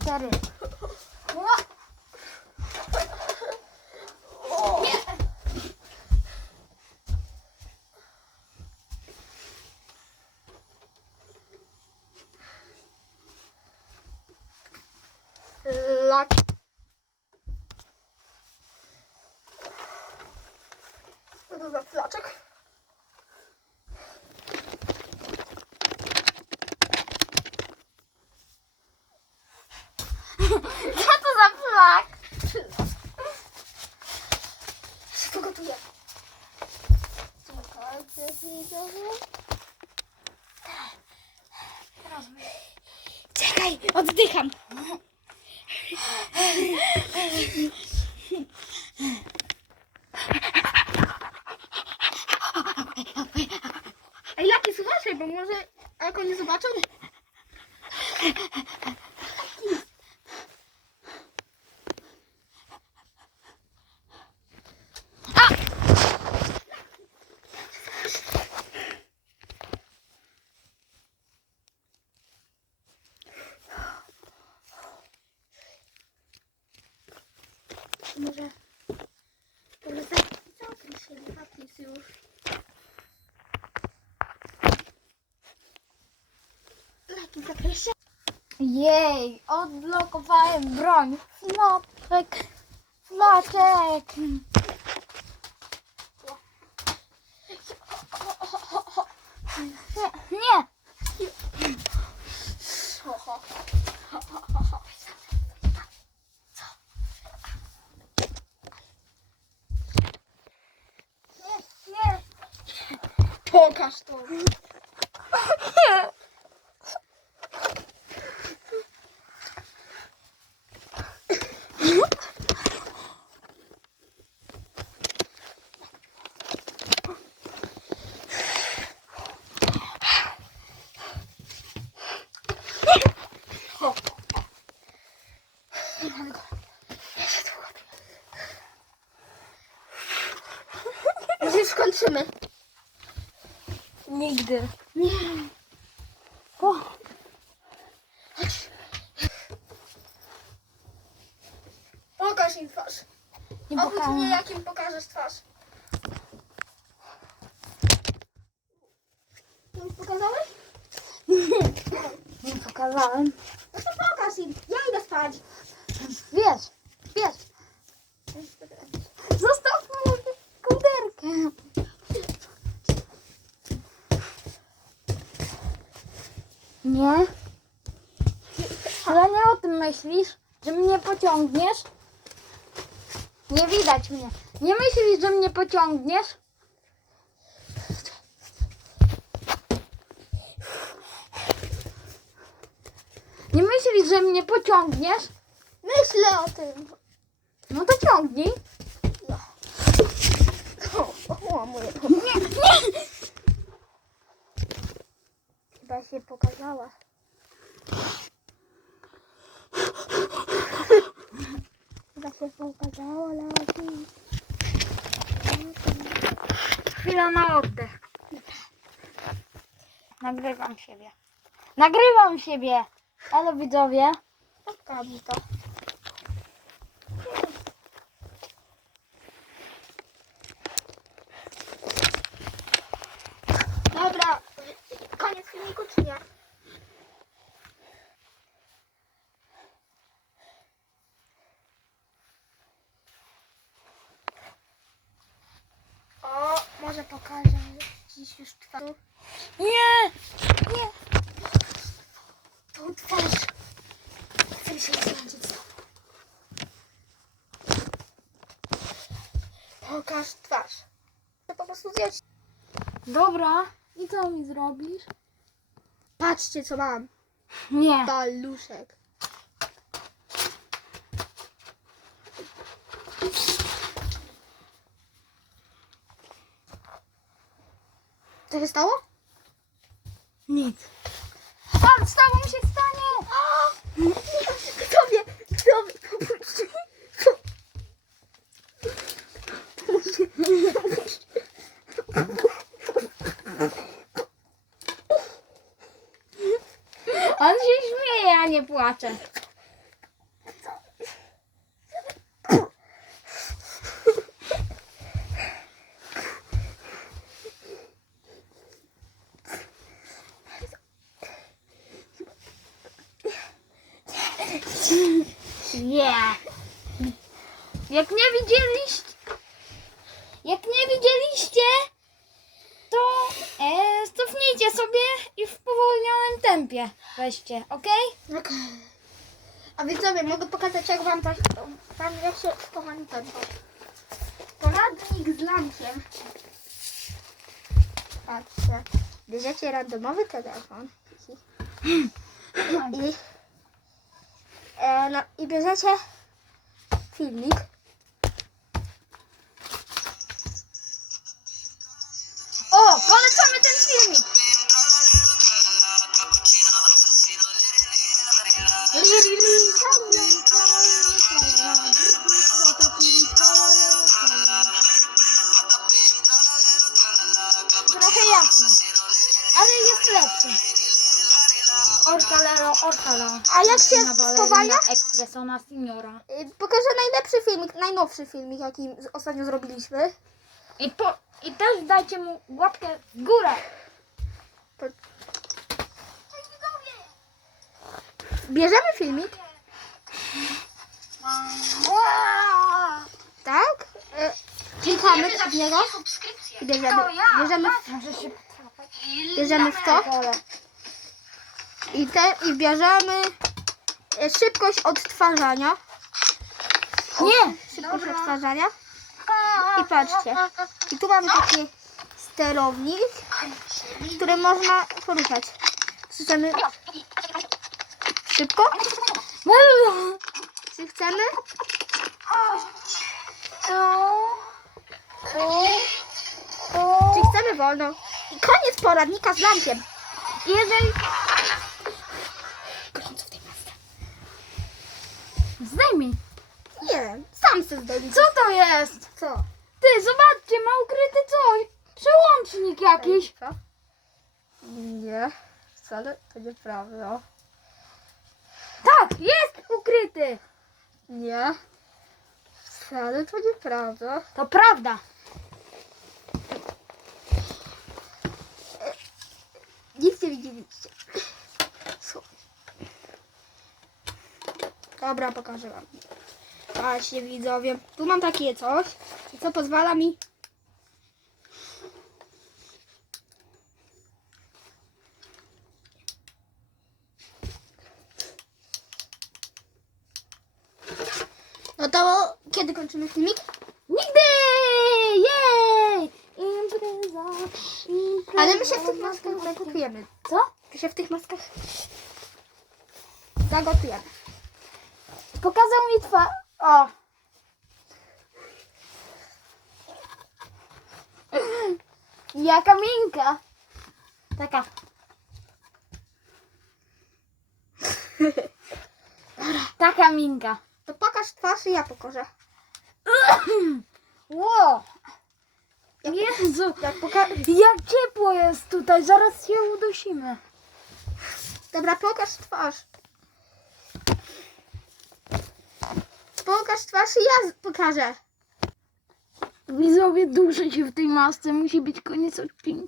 cztery. Nie. Lak. Co to za flaczek? Co to za flak? Szybko gotuję. Czekaj, oddycham. Ej, Laki, słuchaj, bo może jak oni zobaczą... Może... Może zamknij się, Lapis już. Się. Jej, odblokowałem broń. Flaczek, flaczek. Nie. Nie, nie. Pokaż to. Już skończymy. Nigdy. Nie. O, Pokaż im twarz. nie Obudź mnie, pokażę. jak im pokażesz twarz. Mi pokazałeś? Nie pokazałem. No to pokaż im. Ja idę spać. Wiesz, wiesz. Zostaw moją kołderkę. Nie? Ale nie o tym myślisz, że mnie pociągniesz? Nie widać mnie. Nie myślisz, że mnie pociągniesz? Nie myślisz, że mnie pociągniesz? Myślę o tym. No to ciągnij. O, o moje. Nie, nie! Chyba się pokazała. Chyba się pokazała, Laki. Chwila na oddech. Nagrywam siebie. Nagrywam siebie. Halo widzowie. Pokaż to. Dobra, koniec filmiku czy nie? O, może pokażę dziś już twarz. Nie! Nie! Tą twarz. Chcę się zmęczyć. Pokaż twarz. Chcę po prostu zjeść. Dobra. I co mi zrobisz? Patrzcie co mam. Nie. Paluszek. Co się stało? Nic. Pan z tobą się stanie! Jak nie widzieliście, jak nie widzieliście, to e, cofnijcie sobie i w powolnionym tempie weźcie, ok? Okej. A widzowie, mogę pokazać jak wam to, wam jak się kochani tempo. Poradnik z lampiem. Patrzcie. Bierzecie randomowy telefon i, e, no, i bierzecie filmik. O, polecamy ten filmik. Orkalero, orkalero. A jak się spowalnia? Expresona signora. Y, Pokażę najlepszy filmik, najnowszy filmik, jaki z- ostatnio zrobiliśmy. I, po, I też dajcie mu łapkę w górę. Bierzemy filmik, tak? Y, Klikamy w niego i bierzemy, bierzemy, Może się bierzemy w to i, te, i bierzemy y, szybkość odtwarzania. Nie! Szybkość odtwarzania. I patrzcie. I tu mamy taki sterownik, który można poruszać. Chcemy szybko? Czy chcemy? Czy chcemy wolno? I koniec poradnika z lampiem. Jeżeli... Co to jest? Co? Ty, zobaczcie, ma ukryty coś. Przełącznik jakiś. Co? Nie, wcale to nieprawda. Tak, jest ukryty. Nie, wcale to nieprawda. To prawda. Nic nie widzieliście. Dobra, pokażę wam. Patrzcie widzowie, tu mam takie coś, co pozwala mi No to kiedy kończymy filmik? Nigdy! Jej! Impreza, impreza. Ale my się w tych maskach zagotujemy. Co? My się w tych maskach zagotujemy. Pokazał mi twarz. O. Jaka minka. Taka. Taka minka. To pokaż twarz i ja pokażę. Ło! Jezu, Jak jak ciepło jest tutaj, zaraz się udusimy. Dobra, pokaż twarz. Pokaż twarz i ja pokażę. Widzowie, duszę się w tej masce, musi być koniec odcinka.